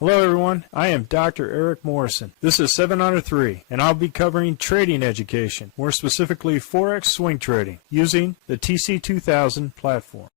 Hello everyone, I am Dr. Eric Morrison. This is 7 Under 3, and I'll be covering trading education, more specifically Forex swing trading, using the TC2000 platform.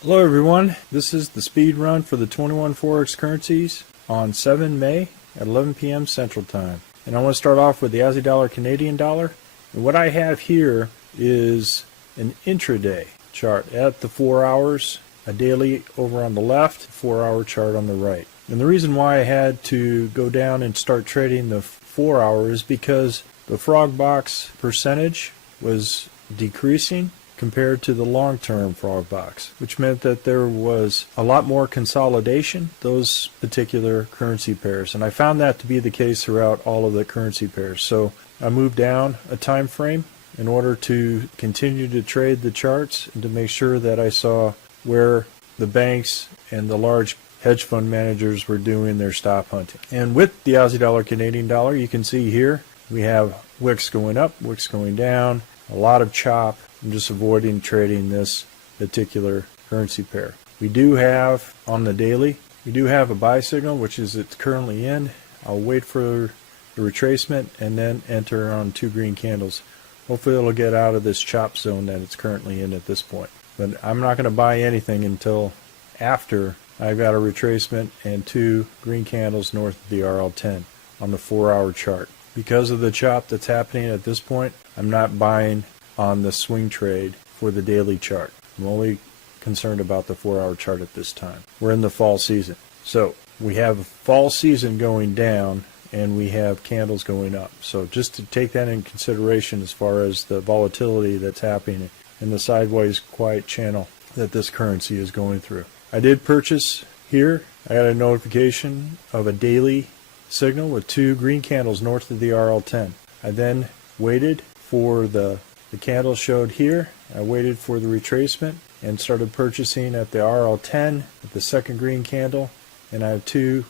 Hello everyone, this is the speed run for the 21 Forex currencies on 7 May at 11 p.m. Central Time. And I want to start off with the Aussie dollar, Canadian dollar. And what I have here is an intraday chart at the 4 hours, a daily over on the left, 4-hour chart on the right. And the reason why I had to go down and start trading the 4 hour is because the frog box percentage was decreasing compared to the long-term frog box, which meant that there was a lot more consolidation, those particular currency pairs. And I found that to be the case throughout all of the currency pairs. So I moved down a time frame in order to continue to trade the charts and to make sure that I saw where the banks and the large hedge fund managers were doing their stop hunting. And with the Aussie dollar, Canadian dollar, you can see here we have wicks going up, wicks going down, a lot of chop. I'm just avoiding trading this particular currency pair. We do have on the daily, we do have a buy signal, which is it's currently in. I'll wait for the retracement and then enter on 2 green candles. Hopefully it'll get out of this chop zone that it's currently in at this point. But I'm not going to buy anything until after I've got a retracement and 2 green candles north of the RL10 on the 4-hour chart. Because of the chop that's happening at this point, I'm not buying on the swing trade for the daily chart. I'm only concerned about the 4-hour chart at this time. We're in the fall season. So we have fall season going down and we have candles going up. So just to take that in consideration as far as the volatility that's happening in the sideways quiet channel that this currency is going through. I did purchase here. I got a notification of a daily signal with 2 green candles north of the RL10. I then waited for the candle showed here. I waited for the retracement and started purchasing at the RL10 at the second green candle, and I have 2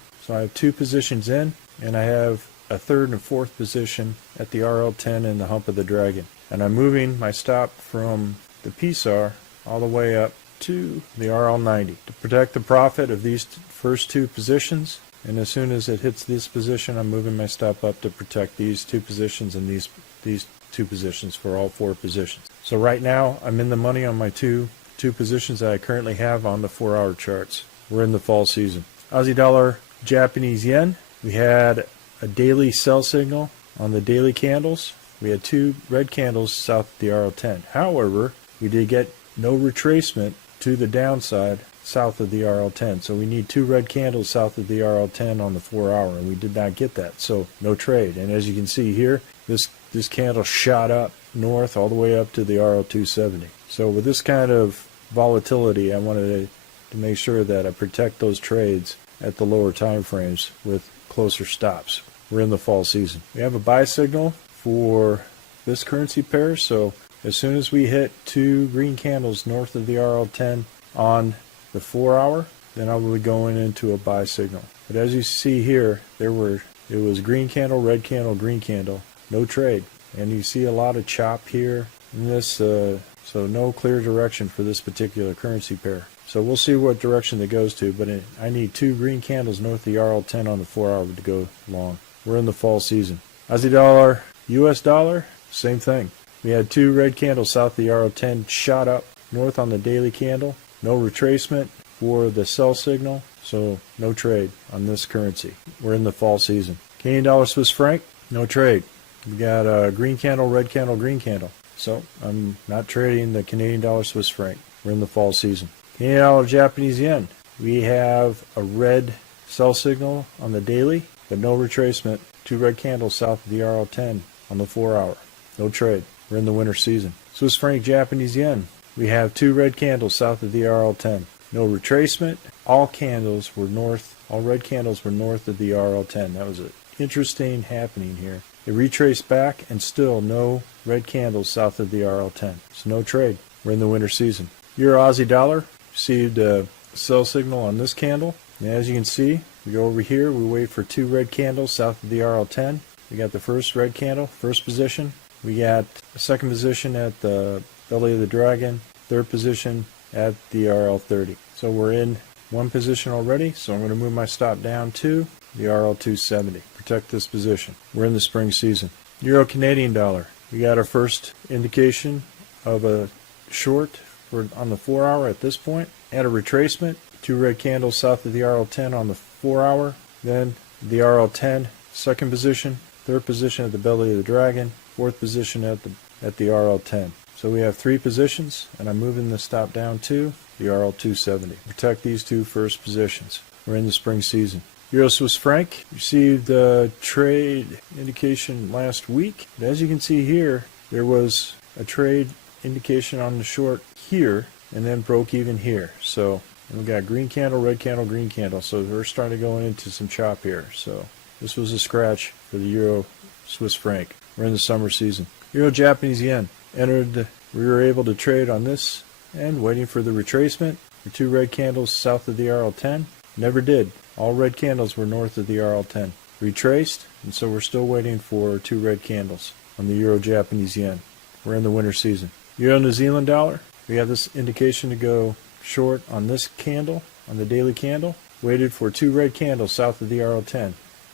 positions in, and I have a 3rd and 4th position at the RL10 and the hump of the dragon. And I'm moving my stop from the PSAR all the way up to the RL90 to protect the profit of these first 2 positions. And as soon as it hits this position, I'm moving my stop up to protect these 2 positions and these 2 positions for all 4 positions. So right now I'm in the money on my two positions that I currently have on the 4-hour charts. We're in the fall season. Aussie dollar, Japanese yen. We had a daily sell signal on the daily candles. We had 2 red candles south of the RL10. However, we did get no retracement to the downside south of the RL10. So we need 2 red candles south of the RL10 on the 4-hour, and we did not get that. So no trade. And as you can see here, this candle shot up north all the way up to the RL270. So with this kind of volatility, I wanted to make sure that I protect those trades at the lower time frames with closer stops. We're in the fall season. We have a buy signal for this currency pair, so as soon as we hit 2 green candles north of the RL10 on the 4-hour, then I will be going into a buy signal. But as you see here, it was green candle, red candle, green candle, no trade. And you see a lot of chop here in this, so no clear direction for this particular currency pair. So we'll see what direction it goes to, but I need 2 green candles north of the RL10 on the 4-hour to go long. We're in the fall season. Aussie dollar, US dollar, same thing. We had 2 red candles south of the RL10, shot up north on the daily candle. No retracement for the sell signal, so no trade on this currency. We're in the fall season. Canadian dollar, Swiss franc, no trade. We got a green candle, red candle, green candle. So I'm not trading the Canadian dollar, Swiss franc. We're in the fall season. Canadian dollar, Japanese yen. We have a red sell signal on the daily, but no retracement. 2 red candles south of the RL10 on the 4-hour. No trade. We're in the winter season. Swiss franc, Japanese yen. We have 2 red candles south of the RL10. No retracement. All candles were north. All red candles were north of the RL10. That was an interesting happening here. It retraced back and still no red candles south of the RL10. So no trade. We're in the winter season. Euro Aussie dollar received a sell signal on this candle. And as you can see, we go over here. We wait for 2 red candles south of the RL10. We got the first red candle, first position. We got a second position at the belly of the dragon, third position at the RL30. So we're in one position already, so I'm going to move my stop down to the RL270. Protect this position. We're in the spring season. Euro Canadian dollar. We got our first indication of a short on the 4 hour at this point. At a retracement, two red candles south of the RL10 on the 4 hour. Then the RL10, second position, third position at the belly of the dragon, fourth position at the RL10. So we have three positions, and I'm moving the stop down to the RL270. Protect these two first positions. We're in the spring season. Euro Swiss franc received a trade indication last week. But as you can see here, there was a trade indication on the short here, and then broke even here. So we got green candle, red candle, green candle. So we're starting to go into some chop here. So this was a scratch for the Euro Swiss franc. We're in the summer season. Euro Japanese yen entered. We were able to trade on this and waiting for the retracement. The two red candles south of the RL10 never did. All red candles were north of the RL10. Retraced, and so we're still waiting for two red candles on the Euro Japanese yen. We're in the winter season. Euro New Zealand dollar. We have this indication to go short on this candle, on the daily candle. Waited for two red candles south of the RL10.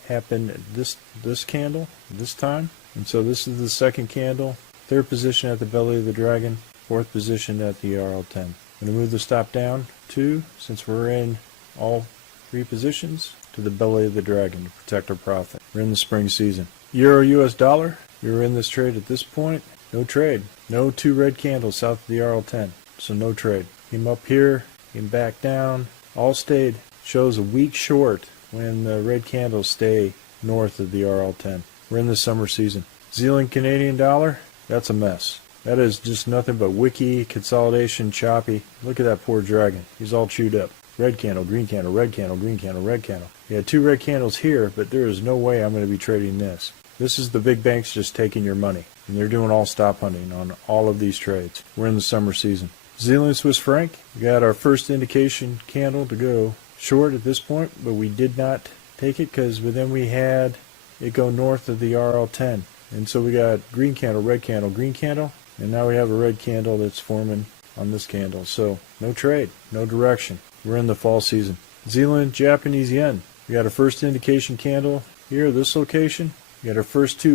Happened this candle this time, and so this is the second candle. Third position at the belly of the dragon. Fourth position at the RL10. I'm going to move the stop down to, since we're in all three positions, to the belly of the dragon to protect our profit. We're in the spring season. Euro US dollar. We were in this trade at this point. No trade. No two red candles south of the RL10. So no trade. Came up here, came back down. All stayed. Shows a weak short when the red candles stay north of the RL10. We're in the summer season. Zealand Canadian dollar. That's a mess. That is just nothing but wiki, consolidation, choppy. Look at that poor dragon. He's all chewed up. Red candle, green candle, red candle, green candle, red candle. We had two red candles here, but there is no way I'm going to be trading this. This is the big banks just taking your money. And they're doing all stop hunting on all of these trades. We're in the summer season. Zealand Swiss franc. We got our first indication candle to go short at this point, but we did not take it because then we had it go north of the RL10. And so we got green candle, green candle, and now we have a red candle that's forming on this candle. So no trade, no direction. We're in the fall season. Zealand Japanese yen. We got our first indication candle here, this location. We got our first two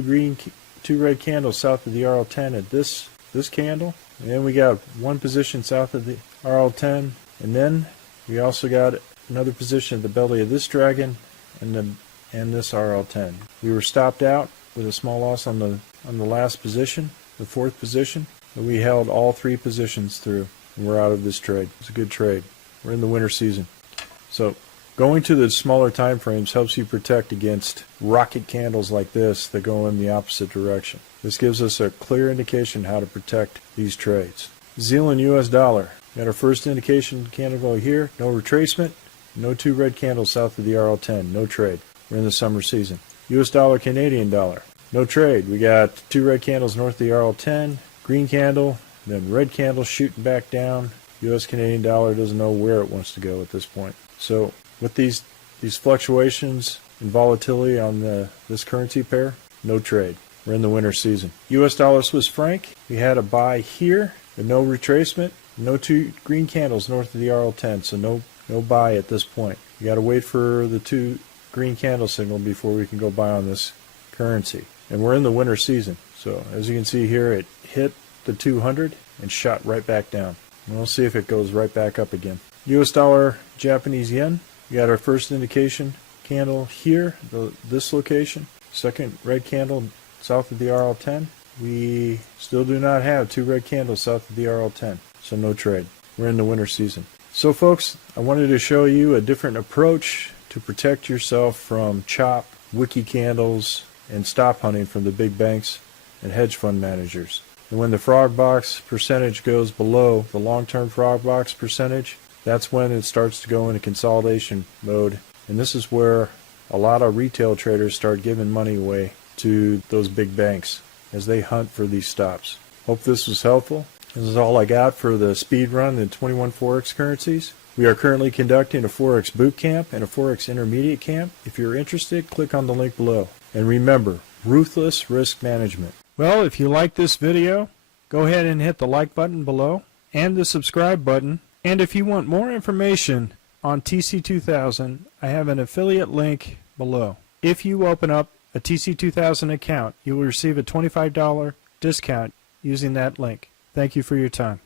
red candles south of the RL10 at this candle. And then we got one position south of the RL10. And then we also got another position at the belly of this dragon and this RL10. We were stopped out with a small loss on the last position, the fourth position. But we held all three positions through, and we're out of this trade. It's a good trade. We're in the winter season. So going to the smaller time frames helps you protect against rocket candles like this that go in the opposite direction. This gives us a clear indication how to protect these trades. Zealand US dollar. Got our first indication candle go here. No retracement. No two red candles south of the RL10. No trade. We're in the summer season. US dollar Canadian dollar. No trade. We got two red candles north of the RL10. Green candle. Then red candle shooting back down. US Canadian dollar doesn't know where it wants to go at this point. So with these fluctuations and volatility on this currency pair, no trade. We're in the winter season. US dollar Swiss franc. We had a buy here, but no retracement. No two green candles north of the RL10, so no buy at this point. You got to wait for the two green candle signal before we can go buy on this currency. And we're in the winter season. So as you can see here, it hit the 200 and shot right back down. We'll see if it goes right back up again. US dollar Japanese yen. We got our first indication candle here, this location. Second red candle south of the RL10. We still do not have two red candles south of the RL10, so no trade. We're in the winter season. So folks, I wanted to show you a different approach to protect yourself from chop, wiki candles, and stop hunting from the big banks and hedge fund managers. And when the frog box percentage goes below the long-term frog box percentage, that's when it starts to go into consolidation mode. And this is where a lot of retail traders start giving money away to those big banks as they hunt for these stops. Hope this was helpful. This is all I got for the speed run in 21 Forex currencies. We are currently conducting a Forex boot camp and a Forex intermediate camp. If you're interested, click on the link below. And remember, ruthless risk management. Well, if you like this video, go ahead and hit the like button below and the subscribe button. And if you want more information on TC2000, I have an affiliate link below. If you open up a TC2000 account, you will receive a $25 discount using that link. Thank you for your time.